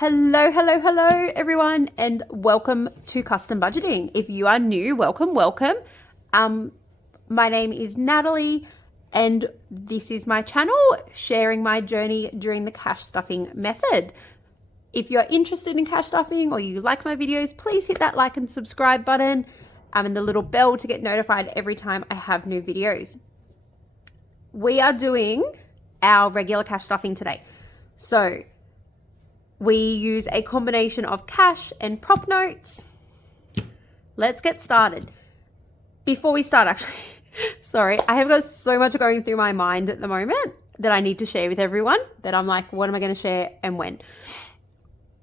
Hello everyone, and welcome to Custom Budgeting. If you are new, welcome. My name is Natalie, and this is my channel sharing my journey during the cash stuffing method. If you're interested in cash stuffing or you like my videos, please hit that like and subscribe button and the little bell to get notified every time I have new videos. We are doing our regular cash stuffing today. So we use a combination of cash and prop notes. Let's get started. Before we start, actually, sorry, I have got so much going through my mind at the moment that I need to share with everyone that I'm like, what am I going to share and when?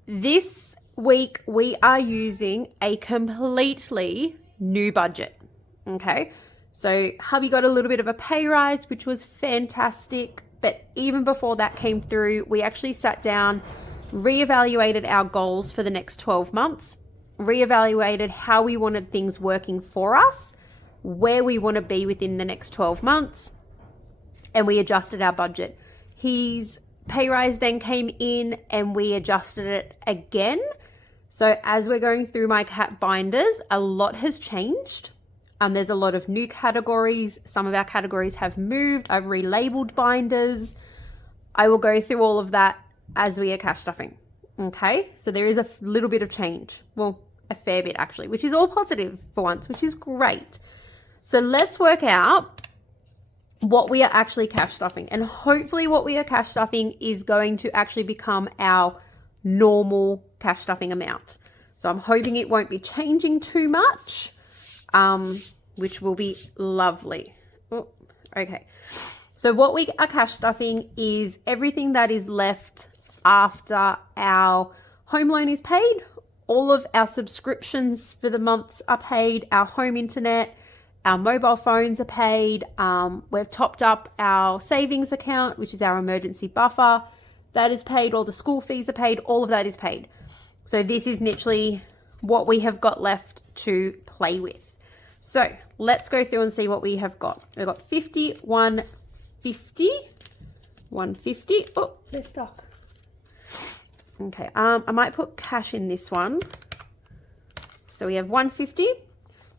This week, we are using a completely new budget, okay? So hubby got a little bit of a pay rise, which was fantastic. But even before that came through, we actually sat down, reevaluated our goals for the next 12 months, reevaluated how we wanted things working for us, where we want to be within the next 12 months, and we adjusted our budget. His pay rise then came in and we adjusted it again. So as we're going through my cat binders, a lot has changed. There's a lot of new categories. Some of our categories have moved. I've relabeled binders. I will go through all of that as we are cash stuffing. Okay, so there is a little bit of change. Well, a fair bit actually, which is all positive for once, which is great. So let's work out what we are actually cash stuffing. And hopefully what we are cash stuffing is going to actually become our normal cash stuffing amount. So I'm hoping it won't be changing too much, which will be lovely. Oh, okay. So what we are cash stuffing is everything that is left after our home loan is paid. All of our subscriptions for the months are paid. Our home internet, our mobile phones are paid. We've topped up our savings account, which is our emergency buffer. That is paid. All the school fees are paid. All of that is paid. So this is literally what we have got left to play with. So let's go through and see what we have got. We've got 50, 150, 150. Oh, they're stuck. Okay, I might put cash in this one. So we have 150,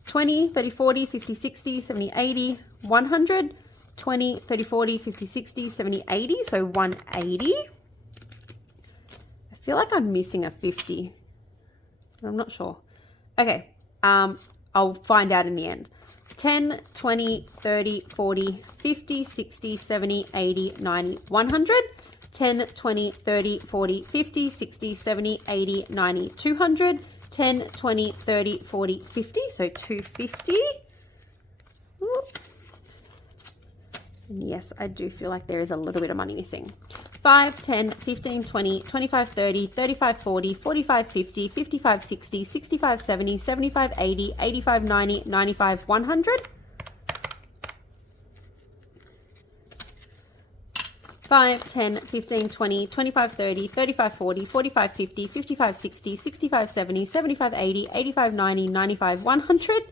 20, 30, 40, 50, 60, 70, 80, 100, 20, 30, 40, 50, 60, 70, 80. So 180. I feel like I'm missing a 50. I'm not sure. Okay, I'll find out in the end. 10, 20, 30, 40, 50, 60, 70, 80, 90, 100. 10, 20, 30, 40, 50, 60, 70, 80, 90, 200. 10, 20, 30, 40, 50. So 250. And yes, I do feel like there is a little bit of money missing. 5, 10, 15, 20, 25, 30, 35, 40, 45, 50, 55, 60, 65, 70, 75, 80, 85, 90, 95, 100. 5, 10, 15, 20, 25, 30, 35, 40, 45, 50, 55, 60, 65, 70, 75, 80, 85, 90, 95, 100.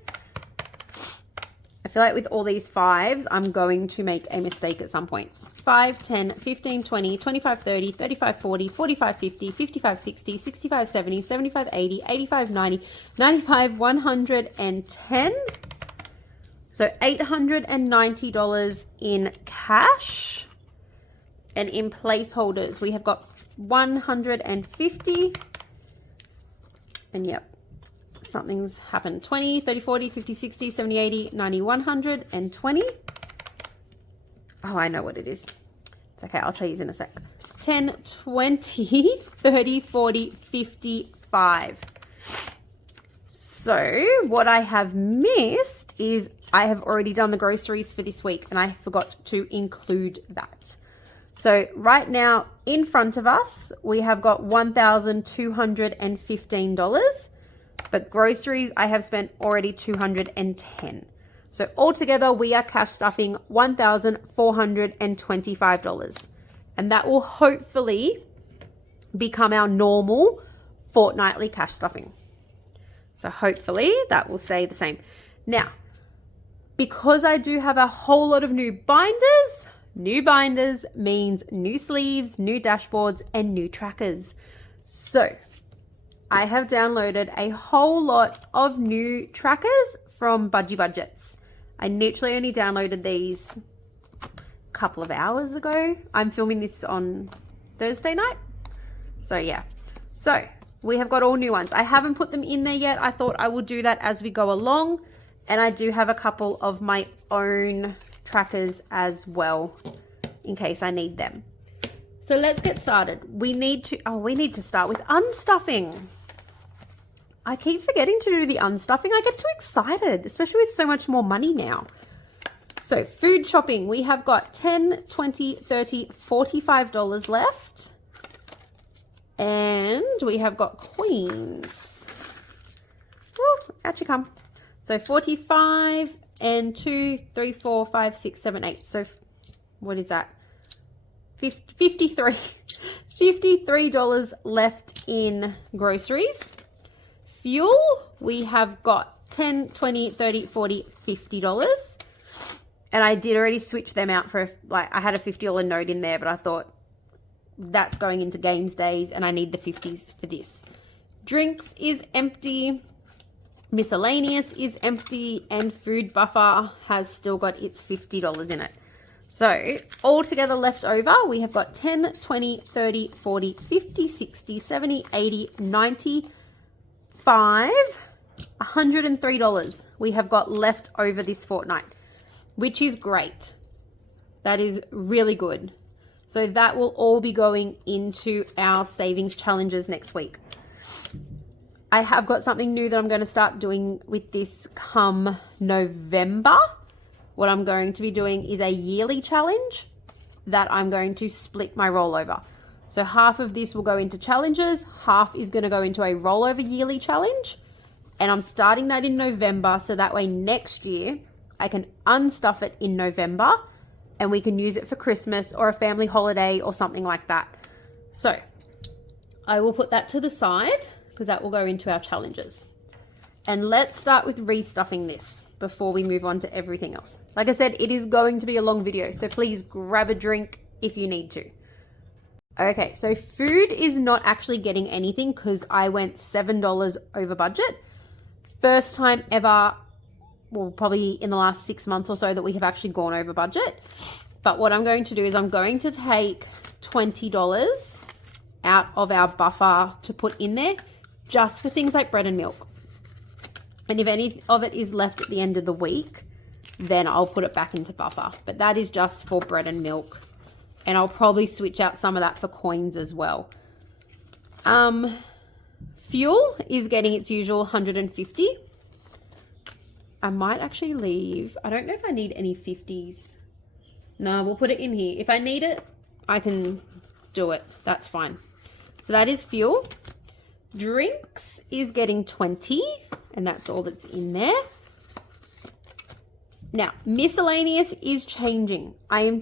I feel like with all these fives, I'm going to make a mistake at some point. 5, 10, 15, 20, 25, 30, 35, 40, 45, 50, 55, 60, 65, 70, 75, 80, 85, 90, 95, 110. So $890 in cash. And in placeholders, we have got 150. And yep, something's happened. 20, 30, 40, 50, 60, 70, 80, 90, 120. Oh, I know what it is. It's okay, I'll tell you in a sec. 10, 20, 30, 40, 55. So what I have missed is I have already done the groceries for this week and I forgot to include that. So right now in front of us, we have got $1,215, but groceries I have spent already $210. So altogether we are cash stuffing $1,425, and that will hopefully become our normal fortnightly cash stuffing. So hopefully that will stay the same. Now, because I do have a whole lot of new binders means new sleeves, new dashboards, and new trackers. So I have downloaded a whole lot of new trackers from Budgie Budgets. I literally only downloaded these a couple of hours ago. I'm filming this on Thursday night. So yeah. So we have got all new ones. I haven't put them in there yet. I thought I will do that as we go along. And I do have a couple of my own trackers as well in case I need them. So let's get started. We need to start with unstuffing. I keep forgetting to do the unstuffing. I get too excited, especially with so much more money now. So food shopping, we have got $10, $20, $30, $45 left. And we have got coins. Oh, out you come. So 45 and 2, 3, 4, 5, 6, 7, 8. So what is that? 53. $53 left in groceries. Fuel, we have got $10, $20, $30, $40, $50. And I did already switch them out for, like, I had a $50 note in there, but I thought that's going into games days and I need the 50s for this. Drinks is empty. Miscellaneous is empty. And food buffer has still got its $50 in it. So altogether left over, we have got 10, 20, 30, 40, 50, 60, 70, 80, 90, $103 we have got left over this fortnight, which is great. That is really good. So that will all be going into our savings challenges next week. I have got something new that I'm going to start doing with this come November. What I'm going to be doing is a yearly challenge that I'm going to split my rollover. So half of this will go into challenges, half is going to go into a rollover yearly challenge. And I'm starting that in November, so that way next year I can unstuff it in November and we can use it for Christmas or a family holiday or something like that. So I will put that to the side because that will go into our challenges. And let's start with restuffing this before we move on to everything else. Like I said, it is going to be a long video, so please grab a drink if you need to. Okay, so food is not actually getting anything because I went $7 over budget. First time ever, well, probably in the last 6 months or so that we have actually gone over budget. But what I'm going to do is I'm going to take $20 out of our buffer to put in there just for things like bread and milk. And if any of it is left at the end of the week, then I'll put it back into buffer. But that is just for bread and milk. And I'll probably switch out some of that for coins as well. Fuel is getting its usual 150. I might actually leave. I don't know if I need any 50s. No, we'll put it in here. If I need it, I can do it. That's fine. So that is fuel. Drinks is getting 20, and that's all that's in there. Now, miscellaneous is changing. Oh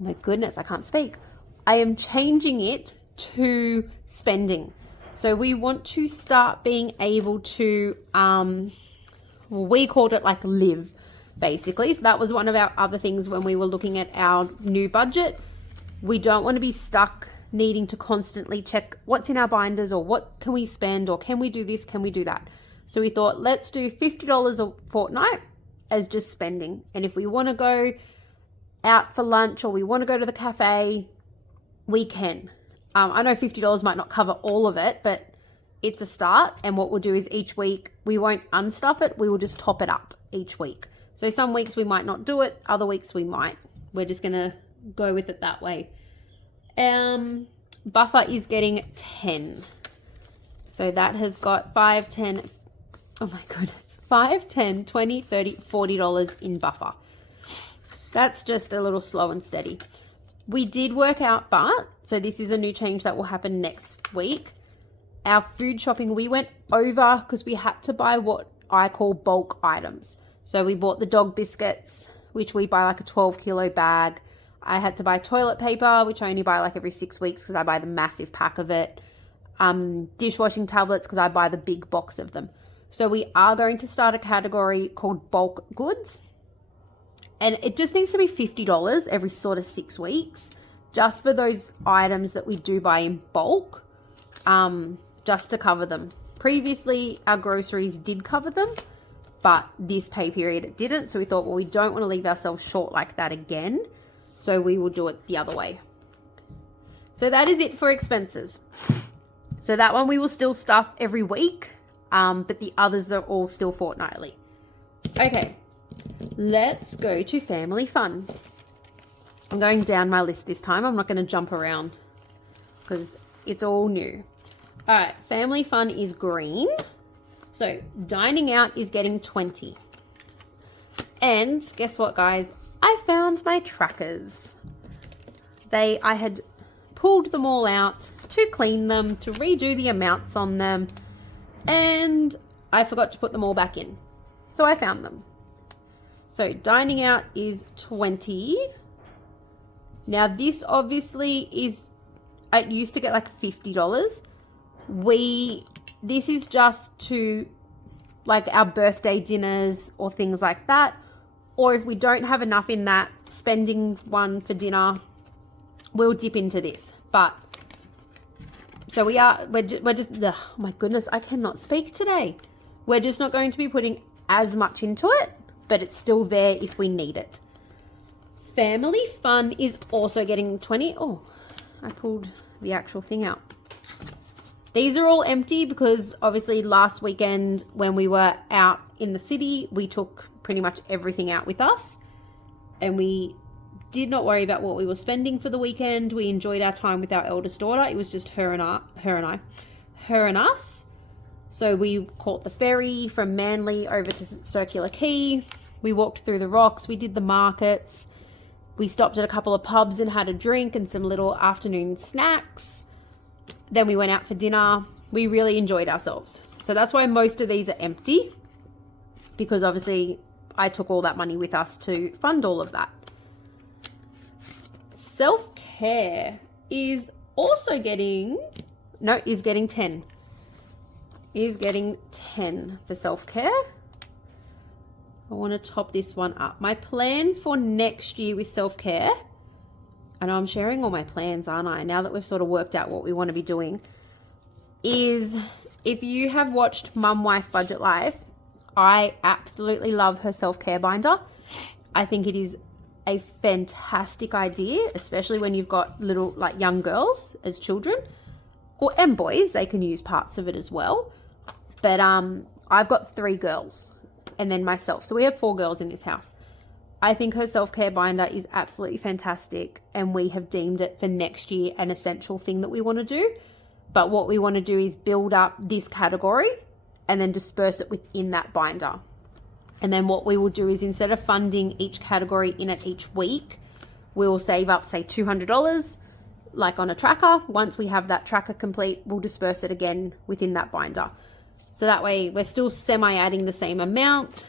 my goodness, I can't speak. I am changing it to spending. So we want to start being able to, we called it like live, basically. So that was one of our other things when we were looking at our new budget. We don't want to be stuck needing to constantly check what's in our binders or what can we spend or can we do this, can we do that. So we thought, let's do $50 a fortnight as just spending. And if we want to go out for lunch or we want to go to the cafe, we can. I know $50 might not cover all of it, but it's a start. And what we'll do is each week we won't unstuff it. We will just top it up each week. So some weeks we might not do it. Other weeks we might. We're just going to go with it that way. Buffer is getting 10. So that has got 5, 10, oh my goodness, 5, 10, 20, 30, $40 in buffer. That's just a little slow and steady. We did work out, but, so this is a new change that will happen next week. Our food shopping, we went over because we had to buy what I call bulk items. So we bought the dog biscuits, which we buy like a 12-kilo bag. I had to buy toilet paper, which I only buy like every 6 weeks because I buy the massive pack of it. Dishwashing tablets because I buy the big box of them. So we are going to start a category called bulk goods. And it just needs to be $50 every sort of 6 weeks. just for those items that we do buy in bulk, just to cover them. Previously, our groceries did cover them, but this pay period it didn't. So we thought, well, we don't want to leave ourselves short like that again. So we will do it the other way. So that is it for expenses. So that one we will still stuff every week, but the others are all still fortnightly. Okay, let's go to family fun. I'm going down my list this time. I'm not going to jump around because it's all new. All right, family fun is green. So dining out is getting 20. And guess what, guys? I found my trackers. I had pulled them all out to clean them, to redo the amounts on them, and I forgot to put them all back in. So I found them. So dining out is 20. Now this obviously is, it used to get like $50. This is just to like our birthday dinners or things like that. Or if we don't have enough in that, spending one for dinner, we'll dip into this. But so we're just, oh my goodness, I cannot speak today. We're just not going to be putting as much into it, but it's still there if we need it. Family fun is also getting 20. Oh, I pulled the actual thing out. These are all empty because obviously last weekend when we were out in the city, we took pretty much everything out with us and we did not worry about what we were spending for the weekend. We enjoyed our time with our eldest daughter. It was just her and us. So we caught the ferry from Manly over to Circular Quay. We walked through the rocks. We did the markets. We stopped at a couple of pubs and had a drink and some little afternoon snacks. Then we went out for dinner. We really enjoyed ourselves. So that's why most of these are empty, because obviously I took all that money with us to fund all of that. Self-care is also getting 10. Is getting 10 for self-care. I want to top this one up. My plan for next year with self-care, I know I'm sharing all my plans, aren't I? Now that we've sort of worked out what we want to be doing, is if you have watched Mum Wife Budget Life, I absolutely love her self-care binder. I think it is a fantastic idea, especially when you've got little like young girls as children, and boys, they can use parts of it as well. But I've got 3 girls and then myself. So we have 4 girls in this house. I think her self-care binder is absolutely fantastic, and we have deemed it for next year an essential thing that we want to do. But what we want to do is build up this category and then disperse it within that binder. And then what we will do is, instead of funding each category in it each week, we will save up, say, $200, like on a tracker. Once we have that tracker complete, we'll disperse it again within that binder. So that way we're still semi-adding the same amount,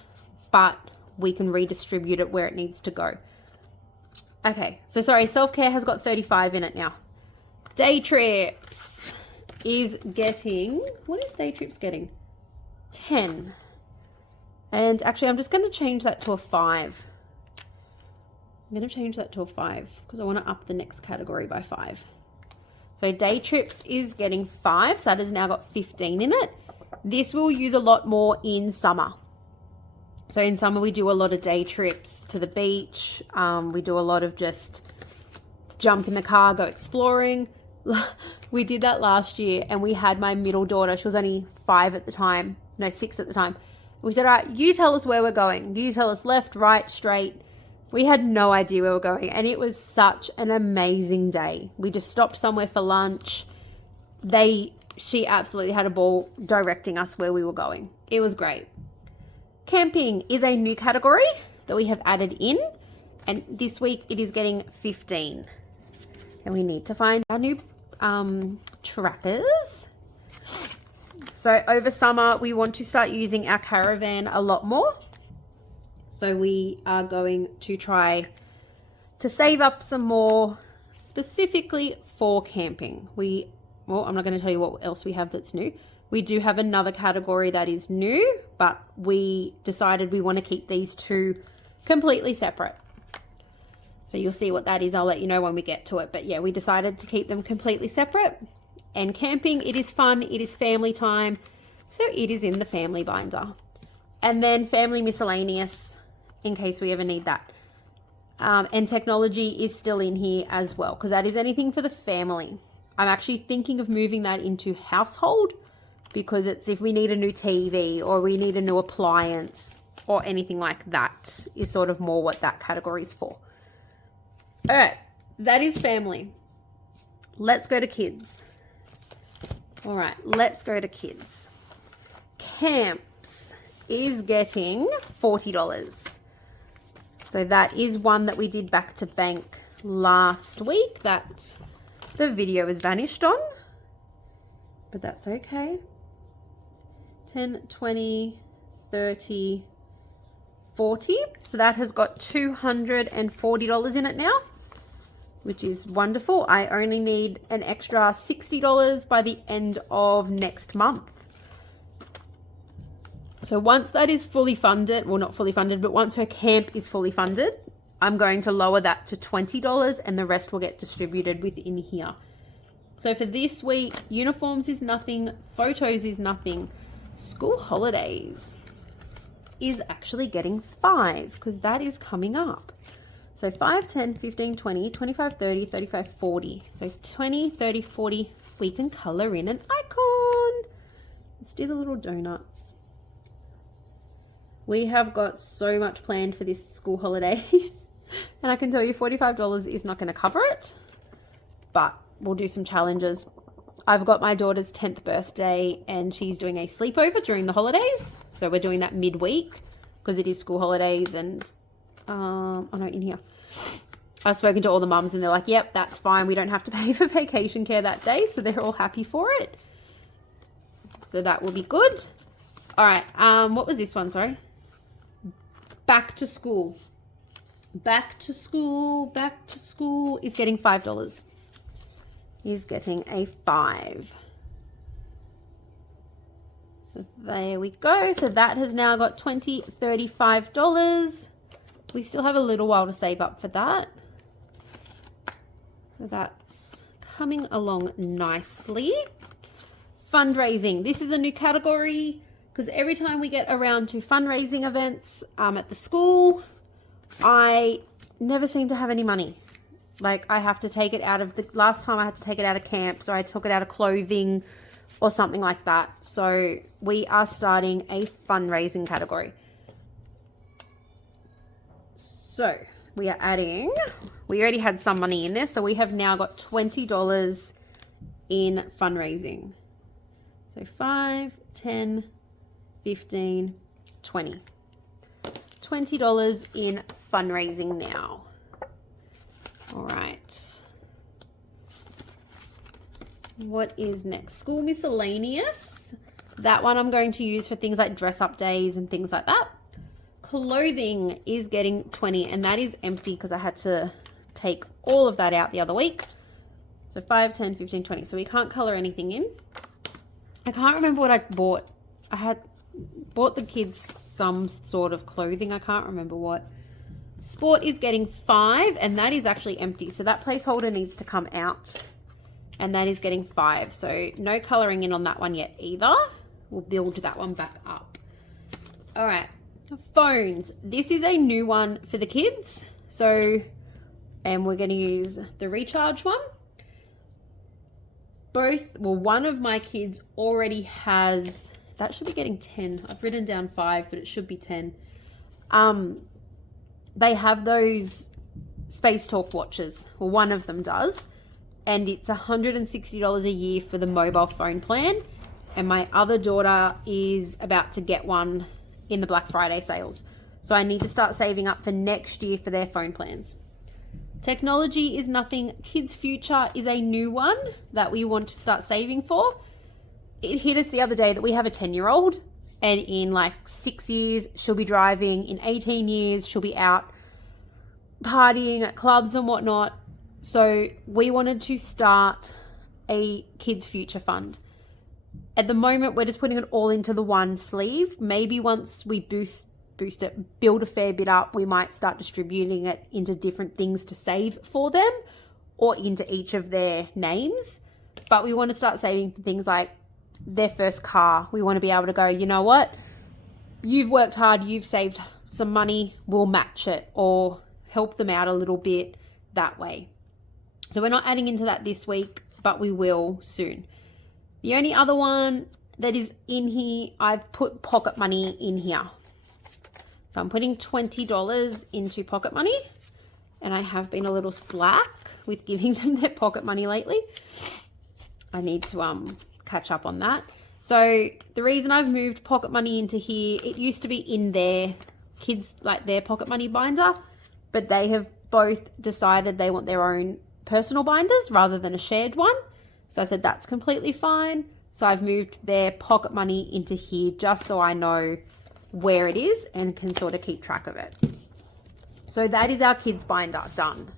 but we can redistribute it where it needs to go. Okay, so sorry, self-care has got 35 in it now. Day trips is getting, what is day trips getting? 10. And actually, I'm just going to change that to a 5. I'm going to change that to a 5 because I want to up the next category by 5. So day trips is getting 5. So that has now got 15 in it. This we'll use a lot more in summer. So in summer, we do a lot of day trips to the beach. We do a lot of just jump in the car, go exploring. We did that last year, and we had my middle daughter. She was only 6 at the time. We said, all right, you tell us where we're going. You tell us left, right, straight. We had no idea where we're going, and it was such an amazing day. We just stopped somewhere for lunch. She absolutely had a ball directing us where we were going. It was great. Camping is a new category that we have added in, and this week it is getting 15. And we need to find our new trackers. So over summer, we want to start using our caravan a lot more. So we are going to try to save up some more specifically for camping. I'm not going to tell you what else we have that's new. We do have another category that is new, but we decided we want to keep these 2 completely separate. So you'll see what that is. I'll let you know when we get to it. But yeah, we decided to keep them completely separate. And camping, it is fun. It is family time. So it is in the family binder. And then family miscellaneous, in case we ever need that. And technology is still in here as well, because that is anything for the family. I'm actually thinking of moving that into household, because it's if we need a new TV or we need a new appliance or anything like that is sort of more what that category is for. All right, that is family. Let's go to kids. All right, let's go to kids. Camps is getting $40. So that is one that we did back to bank last week that the video has vanished on, but that's okay. 10, 20, 30, 40. So that has got $240 in it now, which is wonderful. I only need an extra $60 by the end of next month. So once that is fully funded, well, not fully funded, but once her camp is fully funded, I'm going to lower that to $20 and the rest will get distributed within here. So for this week, uniforms is nothing, photos is nothing. School holidays is actually getting 5 because that is coming up. So 5, 10, 15, 20, 25, 30, 35, 40. So 20, 30, 40, we can color in an icon. Let's do the little donuts. We have got so much planned for this school holidays. And I can tell you $45 is not going to cover it. But we'll do some challenges. I've got my daughter's 10th birthday and she's doing a sleepover during the holidays. So we're doing that midweek because it is school holidays and, oh no, in here. I've spoken to all the mums and they're like, yep, that's fine. We don't have to pay for vacation care that day. So they're all happy for it. So that will be good. All right. What was this one? Sorry. Back to school. Back to school. Back to school is getting $5. He's getting a 5. So there we go. So that has now got $20, $35. We still have a little while to save up for that. So that's coming along nicely. Fundraising. This is a new category because every time we get around to fundraising events at the school, I never seem to have any money. Like I have to take it out of the last time I had to take it out of camp. So I took it out of clothing or something like that. So we are starting a fundraising category. So we are adding, we already had some money in there. So we have now got $20 in fundraising. So 5, 10, 15, 20. $20 in fundraising now. All right. What is next? School miscellaneous. That one I'm going to use for things like dress up days and things like that. Clothing is getting 20 and that is empty because I had to take all of that out the other week. So 5, 10, 15, 20. So we can't color anything in. I can't remember what I bought. I had bought the kids some sort of clothing. I can't remember what. Sport is getting 5 and that is actually empty. So that placeholder needs to come out and that is getting 5. So no coloring in on that one yet either. We'll build that one back up. All right. Phones. This is a new one for the kids. So, and we're going to use the recharge one. One of my kids already has, that should be getting 10. I've written down 5, but it should be 10. They have those Space Talk watches. Well, one of them does. And it's $160 a year for the mobile phone plan. And my other daughter is about to get one in the Black Friday sales. So I need to start saving up for next year for their phone plans. Technology is nothing. Kids Future is a new one that we want to start saving for. It hit us the other day that we have a 10-year-old and in like 6 years, she'll be driving. In 18 years, she'll be out partying at clubs and whatnot. So we wanted to start a Kids Future fund. At the moment, we're just putting it all into the one sleeve. Maybe once we boost boost it, build a fair bit up. We might start distributing it into different things to save for them or into each of their names. But we want to start saving for things like their first car. We want to be able to go, you know what? You've worked hard, you've saved some money, we'll match it or help them out a little bit that way. So we're not adding into that this week, but we will soon. The only other one that is in here, I've put pocket money in here. So I'm putting $20 into pocket money, and I have been a little slack with giving them their pocket money lately. I need to catch up on that. So the reason I've moved pocket money into here, it used to be in their kids, like their pocket money binder, but they have both decided they want their own personal binders rather than a shared one. So I said that's completely fine. So I've moved their pocket money into here just so I know where it is and can sort of keep track of it. So that is our kids binder done.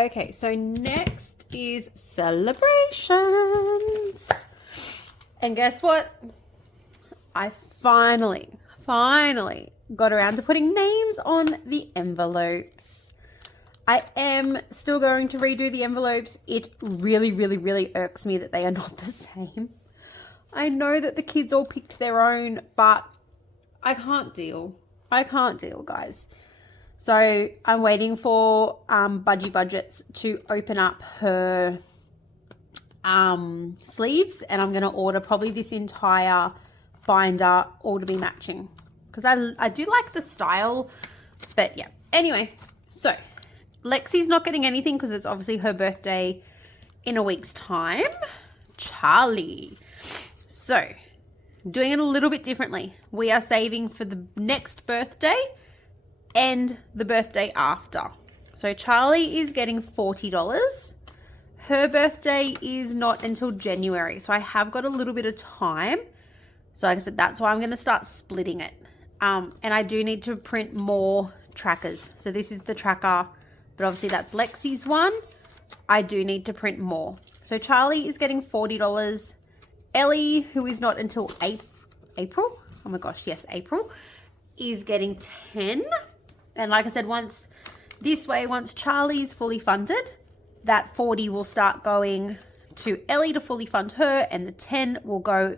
Okay, so next is celebrations. And guess what? I finally got around to putting names on the envelopes. I am still going to redo the envelopes. It really irks me that they are not the same. I know that the kids all picked their own, but I can't deal. Guys. So I'm waiting for Budgie Budgets to open up her sleeves, and I'm going to order probably this entire binder all to be matching because I do like the style. But yeah, anyway, so Lexi's not getting anything because it's obviously her birthday in a week's time. Charlie. So doing it a little bit differently. We are saving for the next birthday and the birthday after. So Charlie is getting $40. Her birthday is not until January. So I have got a little bit of time. So like I said, that's why I'm going to start splitting it. And I do need to print more trackers. So this is the tracker, but obviously that's Lexi's one. I do need to print more. So Charlie is getting $40. Ellie, who is not until April. Oh my gosh, yes, April, is getting 10. And like I said, once Charlie is fully funded, that 40 will start going to Ellie to fully fund her, and the 10 will go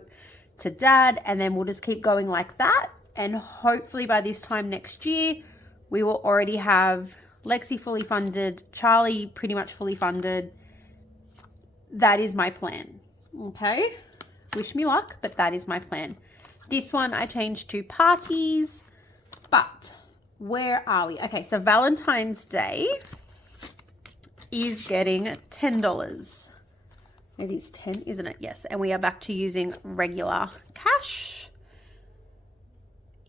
to Dad, and then we'll just keep going like that. And hopefully by this time next year, we will already have Lexi fully funded, Charlie pretty much fully funded. That is my plan. Okay? Wish me luck, but that is my plan. This one I changed to parties, but where are we? Okay, so Valentine's Day is getting $10. It is 10, isn't it? Yes, and we are back to using regular cash.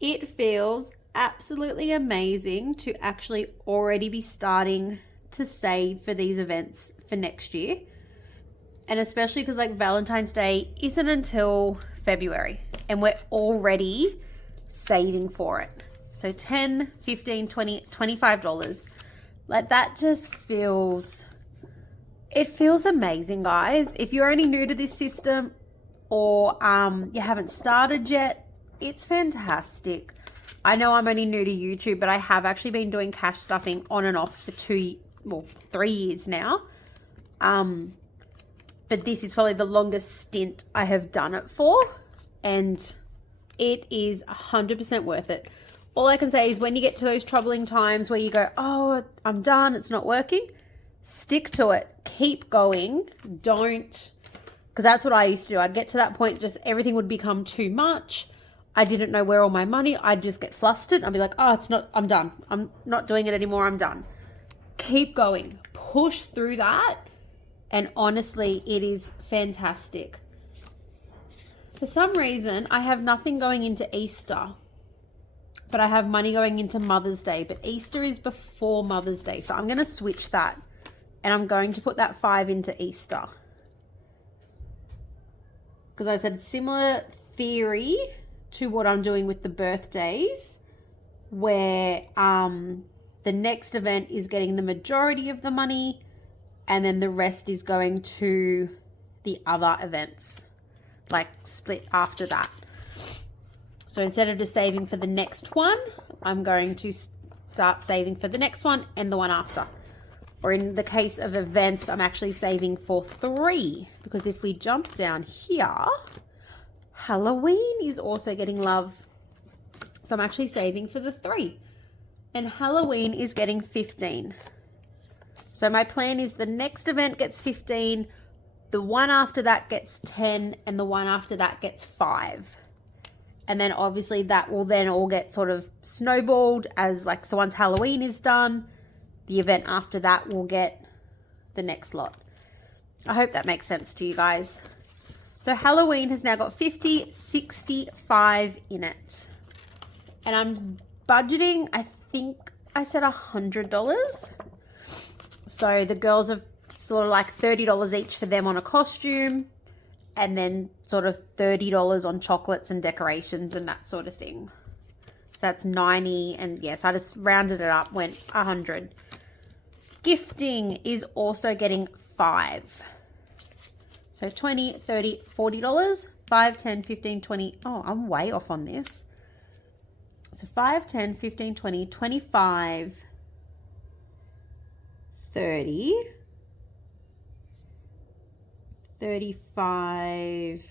It feels absolutely amazing to actually already be starting to save for these events for next year. And especially because like Valentine's Day isn't until February and we're already saving for it. So $10, $15, $20, $25. Like that just feels, it feels amazing, guys. If you're only new to this system or you haven't started yet, it's fantastic. I know I'm only new to YouTube, but I have actually been doing cash stuffing on and off for 3 years now. But this is probably the longest stint I have done it for, and it is 100% worth it. All I can say is when you get to those troubling times where you go, oh, I'm done, it's not working, stick to it. Keep going. Don't, because that's what I used to do. I'd get to that point, just everything would become too much. I didn't know where all my money, I'd just get flustered. I'd be like, oh, it's not, I'm done. I'm not doing it anymore. I'm done. Keep going. Push through that. And honestly, it is fantastic. For some reason, I have nothing going into Easter, but I have money going into Mother's Day. But Easter is before Mother's Day. So I'm going to switch that. And I'm going to put that 5 into Easter. Because I said similar theory to what I'm doing with the birthdays, where the next event is getting the majority of the money and then the rest is going to the other events, like split after that. So instead of just saving for the next one, I'm going to start saving for the next one and the one after. Or in the case of events, I'm actually saving for 3, because if we jump down here, Halloween is also getting love. So I'm actually saving for the 3. And Halloween is getting 15. So my plan is the next event gets 15, the one after that gets 10, and the one after that gets 5. And then obviously that will then all get sort of snowballed as like, so once Halloween is done, the event after that will get the next lot. I hope that makes sense to you guys. So Halloween has now got 50, 65 in it. And I'm budgeting, I think I said $100. So the girls have sort of like $30 each for them on a costume. And then sort of $30 on chocolates and decorations and that sort of thing. So that's 90. And yes, I just rounded it up, went 100. Gifting is also getting 5. So 20, 30, $40. 5, 10, 15, 20. Oh, I'm way off on this. So 5, 10, 15, 20, 25, 30. 35.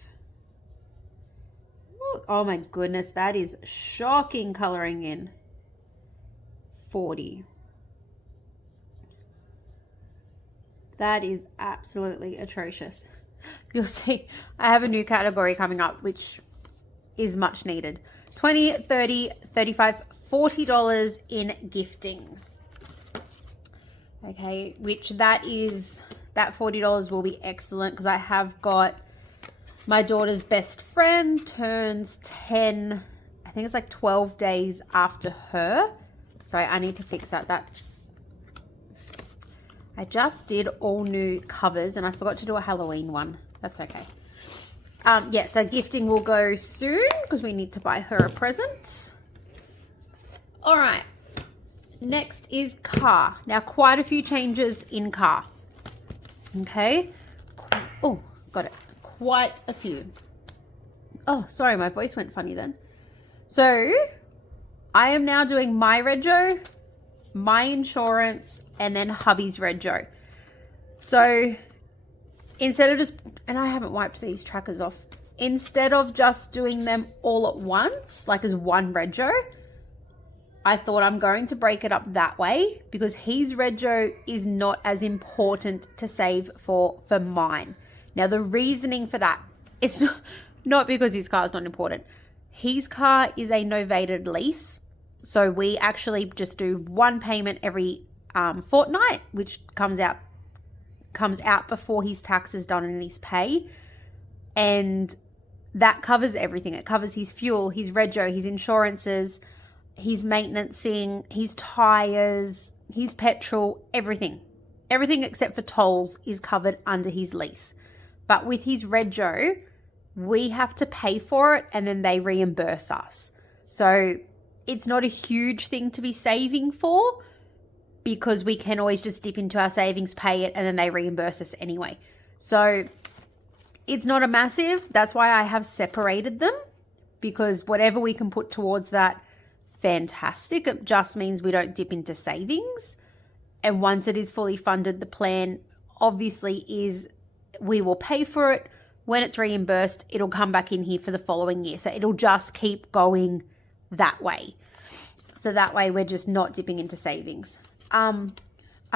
Oh my goodness, that is shocking coloring in. 40. That is absolutely atrocious. You'll see, I have a new category coming up, which is much needed. 20, 30, 35, $40 in gifting. Okay, which that $40 will be excellent because I have got my daughter's best friend turns 10, I think it's like 12 days after her. Sorry, I need to fix that. I just did all new covers and I forgot to do a Halloween one. That's okay. Yeah, so gifting will go soon because we need to buy her a present. All right. Next is car. Now, quite a few changes in car. Okay. Oh, got it. Quite a few. Oh, sorry, my voice went funny then. So, I am now doing my rego, my insurance, and then hubby's rego. So, instead of just, and I haven't wiped these trackers off, instead of just doing them all at once, like as one rego, I thought I'm going to break it up that way because his rego is not as important to save for mine. Now, the reasoning for that, it's not because his car is not important. His car is a novated lease. So we actually just do one payment every fortnight, which comes out before his tax is done and his pay. And that covers everything. It covers his fuel, his rego, his insurances, his maintenancing, his tires, his petrol, everything. Everything except for tolls is covered under his lease. But with his rego, we have to pay for it and then they reimburse us. So it's not a huge thing to be saving for because we can always just dip into our savings, pay it, and then they reimburse us anyway. So it's not a massive. That's why I have separated them because whatever we can put towards that, fantastic. It just means we don't dip into savings. And once it is fully funded, the plan obviously is we will pay for it. When it's reimbursed, it'll come back in here for the following year. So it'll just keep going that way. So that way we're just not dipping into savings. I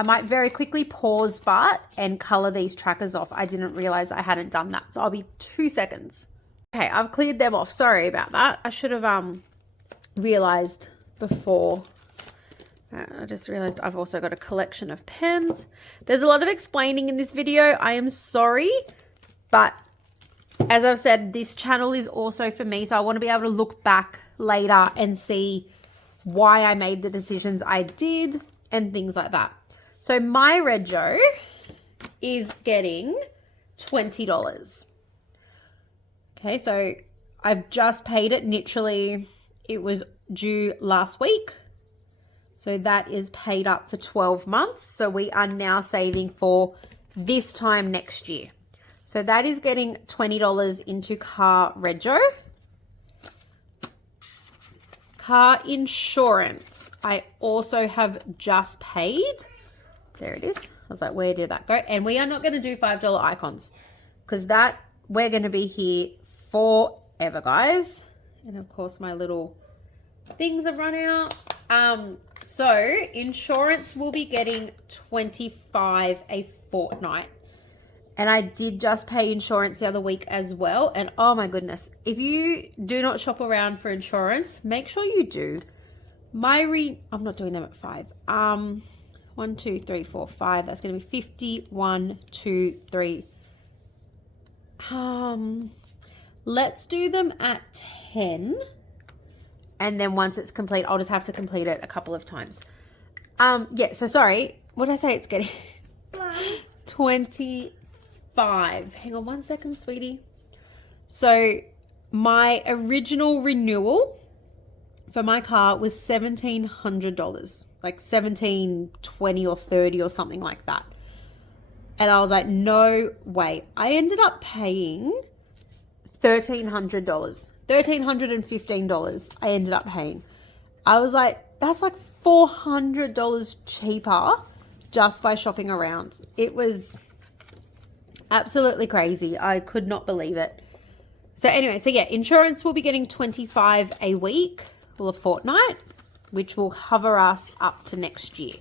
might very quickly pause Bart and color these trackers off. I didn't realize I hadn't done that. So I'll be 2 seconds. Okay, I've cleared them off. Sorry about that. I should have realized before. I just realized I've also got a collection of pens. There's a lot of explaining in this video. I am sorry, but as I've said, this channel is also for me. So I want to be able to look back later and see why I made the decisions I did and things like that. So my rego is getting $20. Okay, so I've just paid it. Literally, it was due last week. So that is paid up for 12 months. So we are now saving for this time next year. So that is getting $20 into car rego. car insurance, I also have just paid. There it is. I was like, where did that go? And we are not going to do $5 icons because that we're going to be here forever, guys. And of course, my little things have run out. So insurance will be getting $25 a fortnight. And I did just pay insurance the other week as well. And oh my goodness, if you do not shop around for insurance, make sure you do. I'm not doing them at 5. 1, 2, 3, 4, 5. That's going to be 50. 1, 2, 3. Let's do them at 10. And then once it's complete, I'll just have to complete it a couple of times. Yeah, so sorry. What did I say it's getting? 25. Hang on 1 second, sweetie. So my original renewal for my car was $1,700, like $1,720 or $1,730 or something like that. And I was like, no way. I ended up paying $1,300, $1,315 I ended up paying. I was like, that's like $400 cheaper just by shopping around. It was absolutely crazy. I could not believe it. So anyway, so yeah, insurance will be getting $25 a week, or a fortnight, which will cover us up to next year.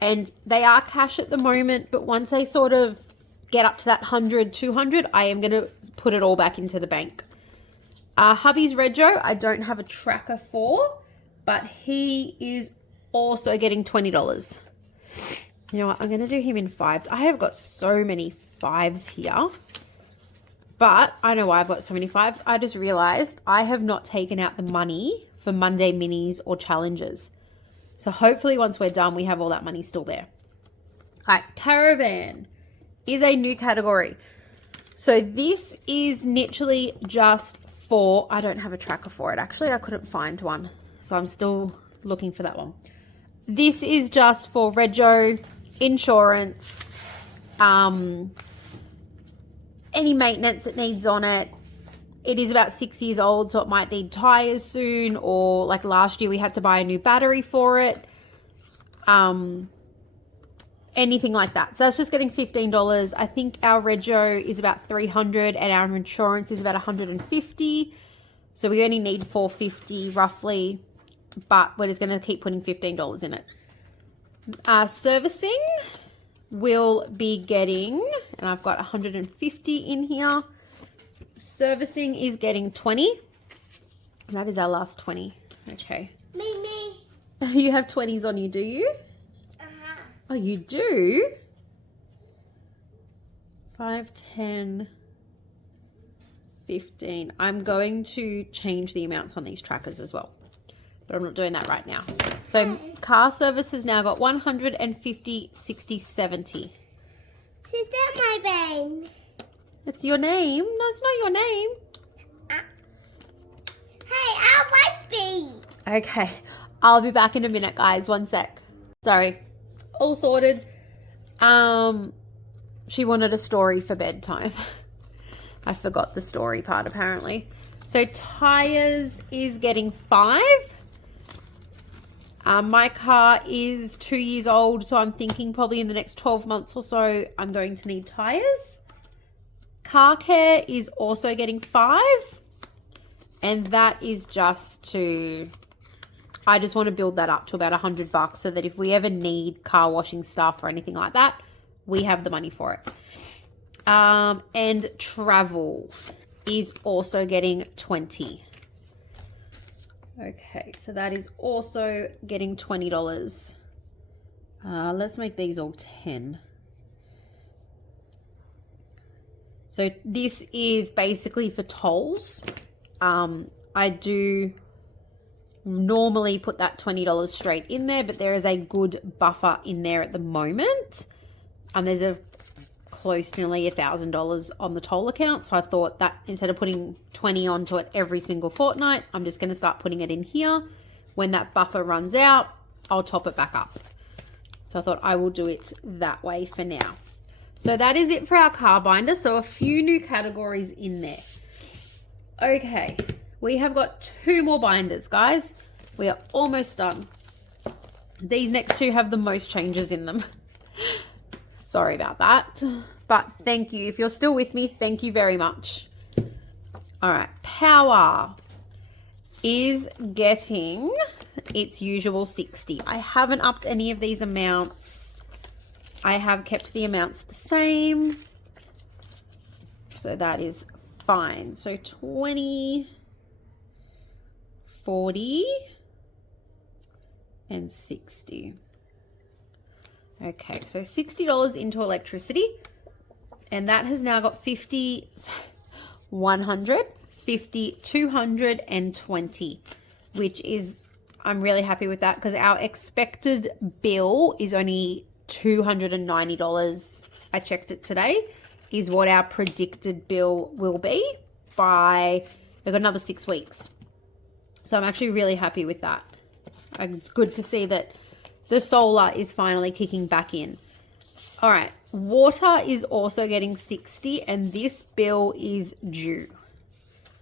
And they are cash at the moment, but once they sort of get up to that 100, 200, I am going to put it all back into the bank. Hubby's Rego, I don't have a tracker for, but he is also getting $20. You know what? I'm going to do him in 5s. I have got so many 5s here, but I know why I've got so many 5s. I just realized I have not taken out the money for Monday minis or challenges. So hopefully once we're done, we have all that money still there. All right, caravan is a new category. So this is literally just for, I don't have a tracker for it. Actually, I couldn't find one. So I'm still looking for that one. This is just for Rego, insurance, any maintenance it needs on it. It is about 6 years old, so it might need tires soon, or like last year we had to buy a new battery for it. Anything like that. So that's just getting $15. I think our Rego is about $300 and our insurance is about $150. So we only need $450 roughly, but we're just going to keep putting $15 in it. Servicing will be getting, and I've got 150 in here. Servicing is getting 20. That is our last 20. Okay. Me. You have 20s on you, do you? Uh-huh. Oh, you do? 5, 10, 15. I'm going to change the amounts on these trackers as well, but I'm not doing that right now. So car service has now got 150, 60, 70. Is that my brain? It's your name. No, it's not your name. Hey, I like B. Okay. I'll be back in a minute, guys. 1 sec. Sorry. All sorted. She wanted a story for bedtime. I forgot the story part, apparently. So tires is getting 5. My car is 2 years old, so I'm thinking probably in the next 12 months or so, I'm going to need tires. Car care is also getting 5. And that is just to, I just want to build that up to about $100 so that if we ever need car washing stuff or anything like that, we have the money for it. And travel is also getting 20. Okay, so that is also getting $20. Let's make these all 10. So this is basically for tolls. I do normally put that $20 straight in there, but there is a good buffer in there at the moment. There's a close to nearly $1,000 on the toll account. So I thought that instead of putting 20 onto it every single fortnight, I'm just going to start putting it in here. When that buffer runs out, I'll top it back up. So I thought I will do it that way for now. So that is it for our car binder. So a few new categories in there. Okay, We have got 2 more binders, guys. We are almost done. These next 2 have the most changes in them. Sorry about that. But thank you. If you're still with me, thank you very much. All right. Power is getting its usual 60. I haven't upped any of these amounts. I have kept the amounts the same. So that is fine. So 20, 40, and 60. Okay, so $60 into electricity. And that has now got 50, 100, 50, 220, which is, I'm really happy with that because our expected bill is only $290. I checked it today, is what our predicted bill will be by, we've got another 6 weeks. So I'm actually really happy with that. It's good to see that the solar is finally kicking back in. All right, water is also getting 60 and this bill is due.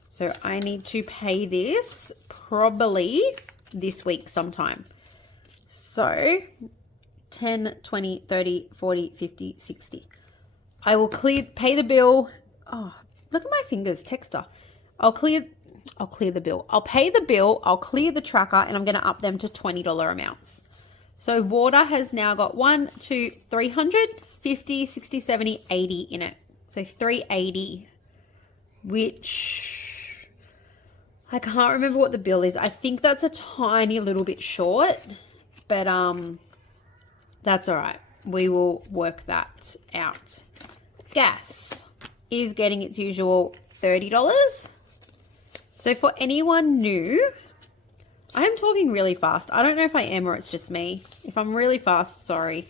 So I need to pay this probably this week sometime. So 10, 20, 30, 40, 50, 60. I will pay the bill. Oh, look at my fingers, texter. I'll clear the bill. I'll pay the bill, I'll clear the tracker, and I'm going to up them to $20 amounts. So water has now got 1, 2, 300, 50, 60, 70, 80 in it. So 380, which I can't remember what the bill is. I think that's a tiny little bit short, but that's all right. We will work that out. Gas is getting its usual $30. So for anyone new, I am talking really fast. I don't know if I am or it's just me. If I'm really fast, sorry.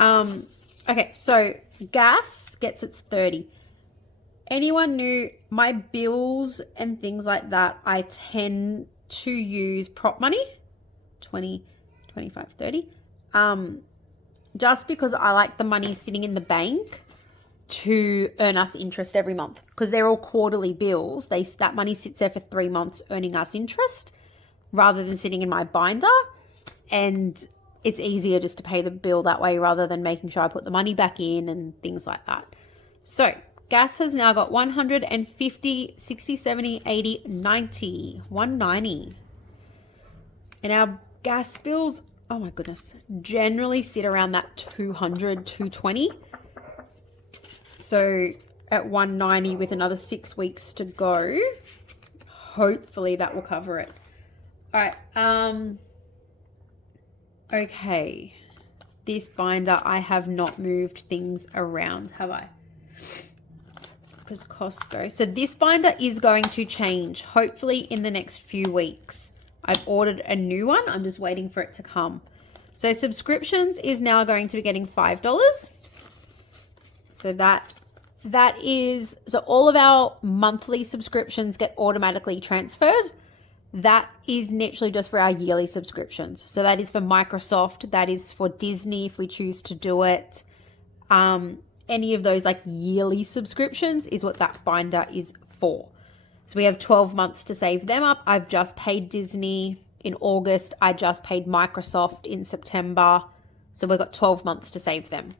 Okay, so gas gets its 30. Anyone new, my bills and things like that, I tend to use prop money, 20, 25, 30. Just because I like the money sitting in the bank to earn us interest every month because they're all quarterly bills. That money sits there for 3 months earning us interest rather than sitting in my binder, and it's easier just to pay the bill that way rather than making sure I put the money back in and things like that. So gas has now got 150, 60, 70, 80, 90, 190. And our gas bills, oh my goodness, generally sit around that 200, 220. So at 190 with another 6 weeks to go, hopefully that will cover it. All right. Okay. This binder, I have not moved things around, have I? Because Costco. So this binder is going to change, hopefully in the next few weeks. I've ordered a new one. I'm just waiting for it to come. So subscriptions is now going to be getting $5. So that is, so all of our monthly subscriptions get automatically transferred. That is literally just for our yearly subscriptions. So that is for Microsoft. That is for Disney if we choose to do it. Any of those like yearly subscriptions is what that binder is for. So we have 12 months to save them up. I've just paid Disney in August. I just paid Microsoft in September. So we've got 12 months to save them.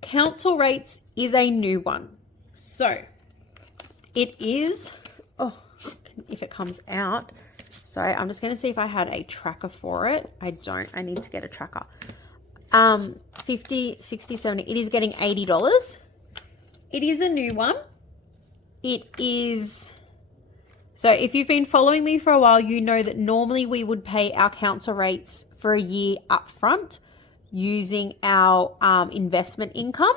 Council rates is a new one. So it is, if it comes out. Sorry, I'm just going to see if I had a tracker for it. I don't. I need to get a tracker. 50, 60, 70. It is getting $80. It is a new one. It is, so if you've been following me for a while, you know that normally we would pay our council rates for a year upfront using our investment income.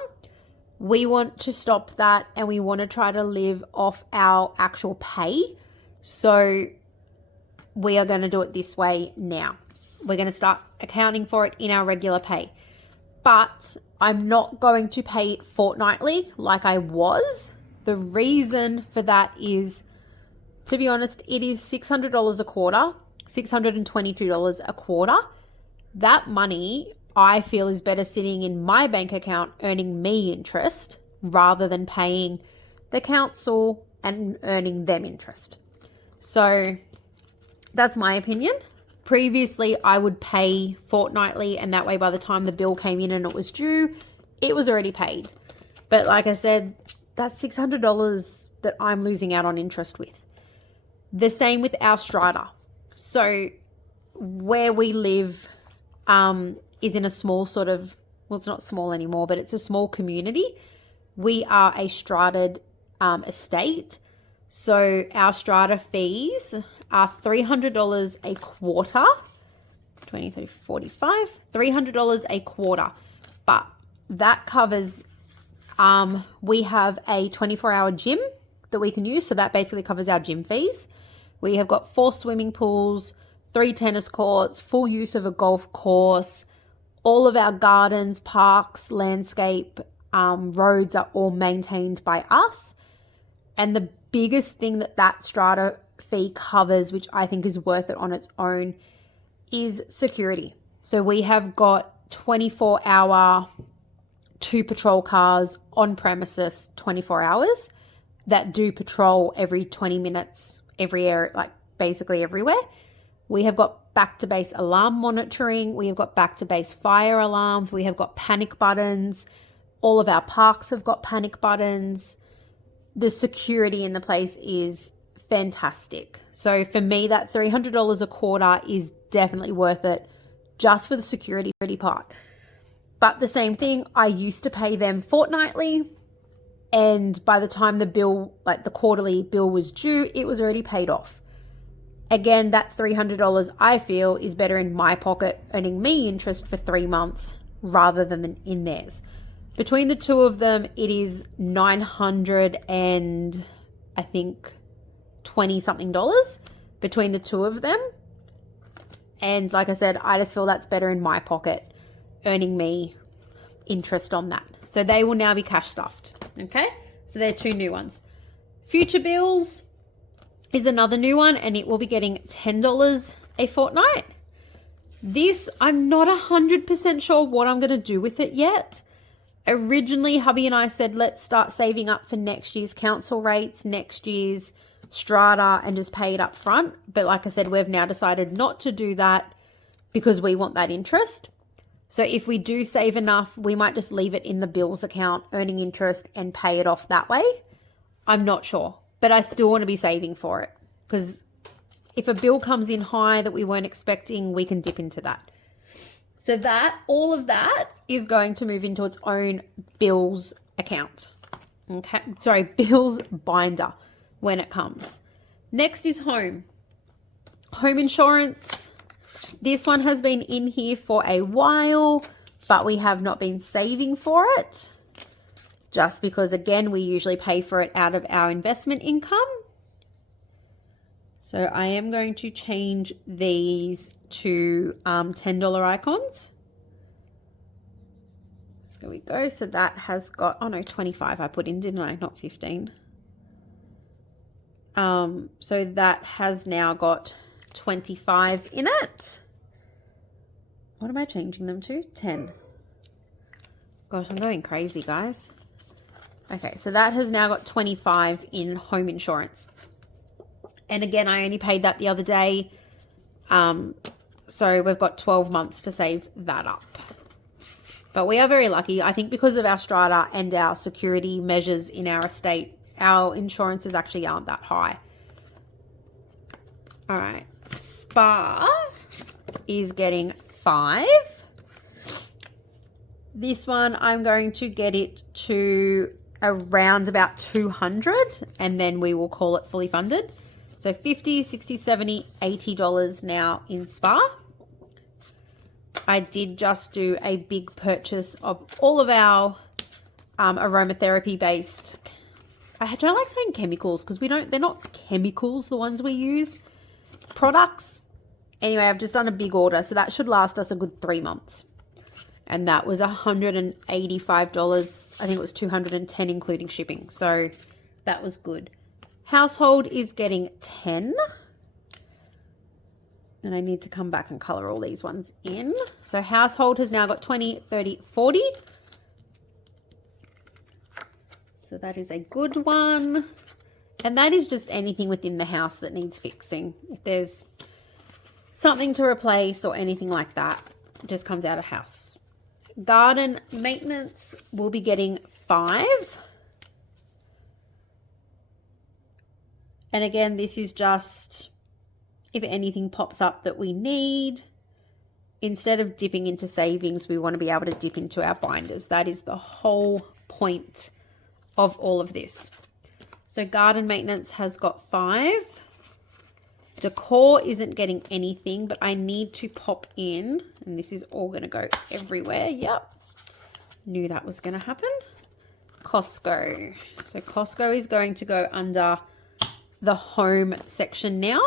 We want to stop that and we want to try to live off our actual pay. So we are going to do it this way now. We're going to start accounting for it in our regular pay. But I'm not going to pay it fortnightly like I was. The reason for that is, to be honest, it is $600 a quarter, $622 a quarter. That money I feel is better sitting in my bank account earning me interest rather than paying the council and earning them interest. So that's my opinion. Previously, I would pay fortnightly, and that way by the time the bill came in and it was due, it was already paid. But like I said, that's $600 that I'm losing out on interest with. The same with our strata. So where we live is in a small sort of, well, it's not small anymore, but it's a small community. We are a strated estate. So our strata fees are $300 a quarter, 23, 45, $300 a quarter. But that covers, we have a 24-hour gym that we can use. So that basically covers our gym fees. We have got 4 swimming pools, 3 tennis courts, full use of a golf course. All of our gardens, parks, landscape, roads are all maintained by us. And the biggest thing that strata fee covers, which I think is worth it on its own, is security. So we have got 24-hour 2 patrol cars on premises 24 hours that do patrol every 20 minutes, every area, like basically everywhere. We have got back to base alarm monitoring. We have got back to base fire alarms. We have got panic buttons. All of our parks have got panic buttons. The security in the place is fantastic. So for me, that $300 a quarter is definitely worth it just for the security part. But the same thing, I used to pay them fortnightly, and by the time the bill, like the quarterly bill was due, it was already paid off. Again, that $300 I feel is better in my pocket, earning me interest for 3 months rather than in theirs. Between the two of them, it is $900 and I think $20-something between the two of them. And like I said, I just feel that's better in my pocket, earning me interest on that. So they will now be cash stuffed. Okay, so they're 2 new ones. Future bills is another new one, and it will be getting $10 a fortnight. This, I'm not 100% sure what I'm going to do with it yet. Originally, hubby and I said, let's start saving up for next year's council rates, next year's strata, and just pay it up front. But like I said, we've now decided not to do that because we want that interest. So if we do save enough, we might just leave it in the bills account, earning interest, and pay it off that way. I'm not sure, but I still want to be saving for it, because if a bill comes in high that we weren't expecting, we can dip into that. So that, all of that is going to move into its own bills account. Okay, sorry, bills binder when it comes. Next is home. Home insurance. This one has been in here for a while, but we have not been saving for it. Just because, again, we usually pay for it out of our investment income. So I am going to change these to $10 icons. So there we go. So that has got, oh no, 25 I put in, didn't I? Not 15. So that has now got 25 in it. What am I changing them to? 10. Gosh, I'm going crazy, guys. Okay, so that has now got 25 in home insurance. And again, I only paid that the other day. So we've got 12 months to save that up. But we are very lucky. I think because of our strata and our security measures in our estate, our insurances actually aren't that high. All right. Spa is getting 5. This one, I'm going to get it to around about 200, and then we will call it fully funded. So $50, $60, $70, $80 now in Spa. I did just do a big purchase of all of our aromatherapy based, I don't like saying chemicals because they're not chemicals, the ones we use, products. Anyway, I've just done a big order, so that should last us a good 3 months. And that was $185. I think it was $210 including shipping. So that was good. Household is getting 10. And I need to come back and color all these ones in. So household has now got 20, 30, 40. So that is a good one. And that is just anything within the house that needs fixing. If there's something to replace or anything like that, it just comes out of house. Garden maintenance will be getting 5. And again, this is just if anything pops up that we need. Instead of dipping into savings, we want to be able to dip into our binders. That is the whole point of all of this. So garden maintenance has got 5. Decor isn't getting anything, but I need to pop in, and this is all going to go everywhere. Yep. Knew that was going to happen. Costco. So Costco is going to go under the home section now.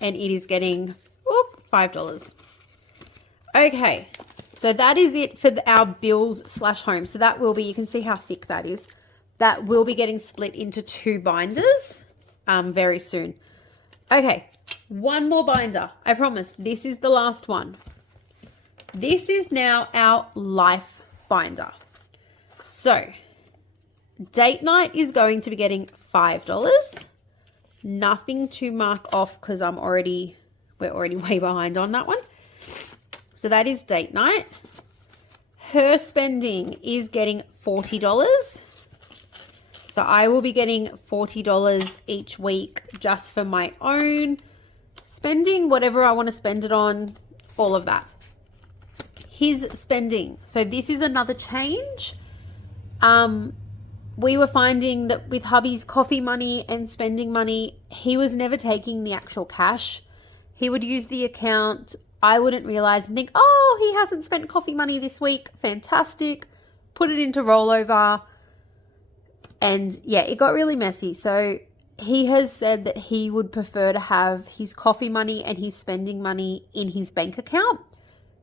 And it is getting $5. Okay. So that is it for our bills / home. So that will be, you can see how thick that is. That will be getting split into 2 binders very soon. Okay, one more binder. I promise. This is the last one. This is now our life binder. So, date night is going to be getting $5. Nothing to mark off because we're already way behind on that one. So that is date night. Her spending is getting $40. So I will be getting $40 each week just for my own spending, whatever I want to spend it on, all of that. His spending. So this is another change. We were finding that with hubby's coffee money and spending money, he was never taking the actual cash. He would use the account. I wouldn't realize and think, oh, he hasn't spent coffee money this week. Fantastic. Put it into rollover. And yeah, it got really messy. So he has said that he would prefer to have his coffee money and his spending money in his bank account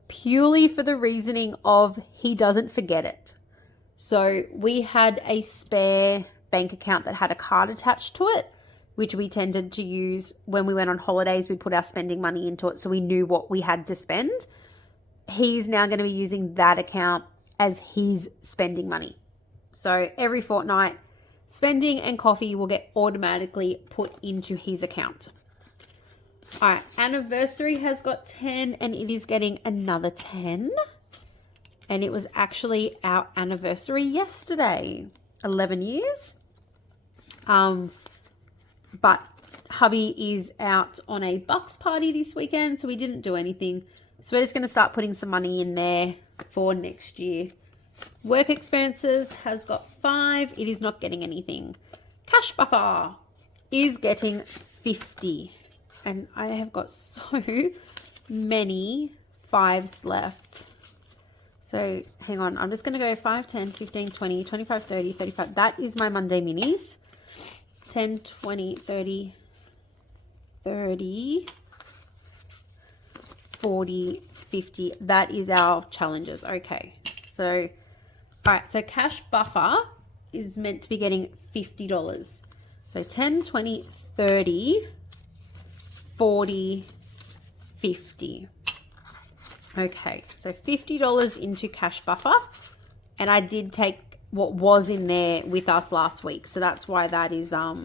purely for the reasoning of he doesn't forget it. So we had a spare bank account that had a card attached to it, which we tended to use when we went on holidays. We put our spending money into it so we knew what we had to spend. He's now going to be using that account as his spending money. So every fortnight, spending and coffee will get automatically put into his account. All right, anniversary has got 10 and it is getting another 10. And it was actually our anniversary yesterday, 11 years. But hubby is out on a Bucks party this weekend, so we didn't do anything. So we're just going to start putting some money in there for next year. Work expenses has got 5. It is not getting anything. Cash buffer is getting 50. And I have got so many 5s left. So hang on. I'm just going to go 5, 10, 15, 20, 25, 30, 35. That is my Monday minis. 10, 20, 30, 30, 40, 50. That is our challenges. Okay. So... all right, so cash buffer is meant to be getting $50. So 10, 20, 30, 40, 50. Okay, so $50 into cash buffer. And I did take what was in there with us last week. So that's why that is a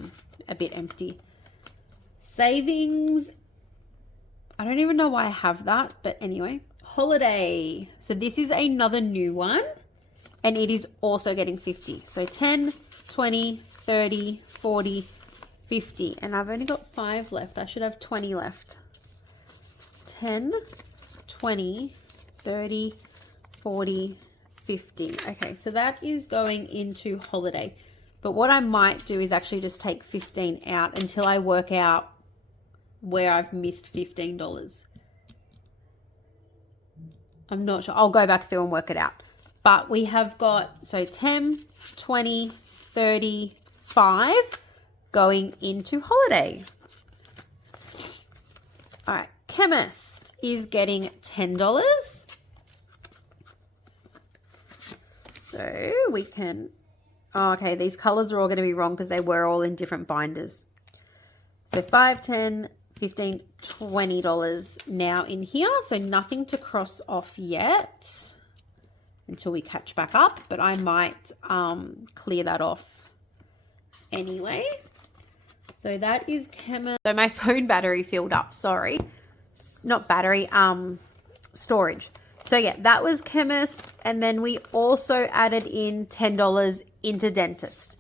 bit empty. Savings. I don't even know why I have that. But anyway, holiday. So this is another new one. And it is also getting 50. So 10, 20, 30, 40, 50. And I've only got 5 left. I should have 20 left. 10, 20, 30, 40, 50. Okay, so that is going into holiday. But what I might do is actually just take 15 out until I work out where I've missed $15. I'm not sure. I'll go back through and work it out. But we have got, so 10, 20, 30, 5 going into holiday. All right, chemist is getting $10. So we can, oh, okay, these colors are all going to be wrong because they were all in different binders. So 5, 10, 15, $20 now in here. So nothing to cross off yet until we catch back up, but I might clear that off anyway. So that is chemist. So my phone battery filled up, sorry. Not battery, storage. So yeah, that was chemist. And then we also added in $10 into dentist.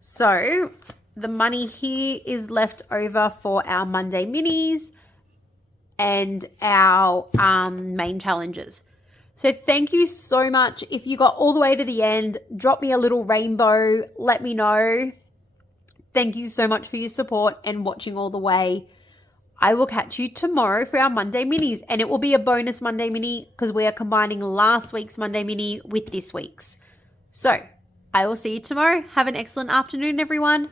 So the money here is left over for our Monday minis and our main challenges. So thank you so much. If you got all the way to the end, drop me a little rainbow. Let me know. Thank you so much for your support and watching all the way. I will catch you tomorrow for our Monday minis, and it will be a bonus Monday mini because we are combining last week's Monday mini with this week's. So I will see you tomorrow. Have an excellent afternoon, everyone.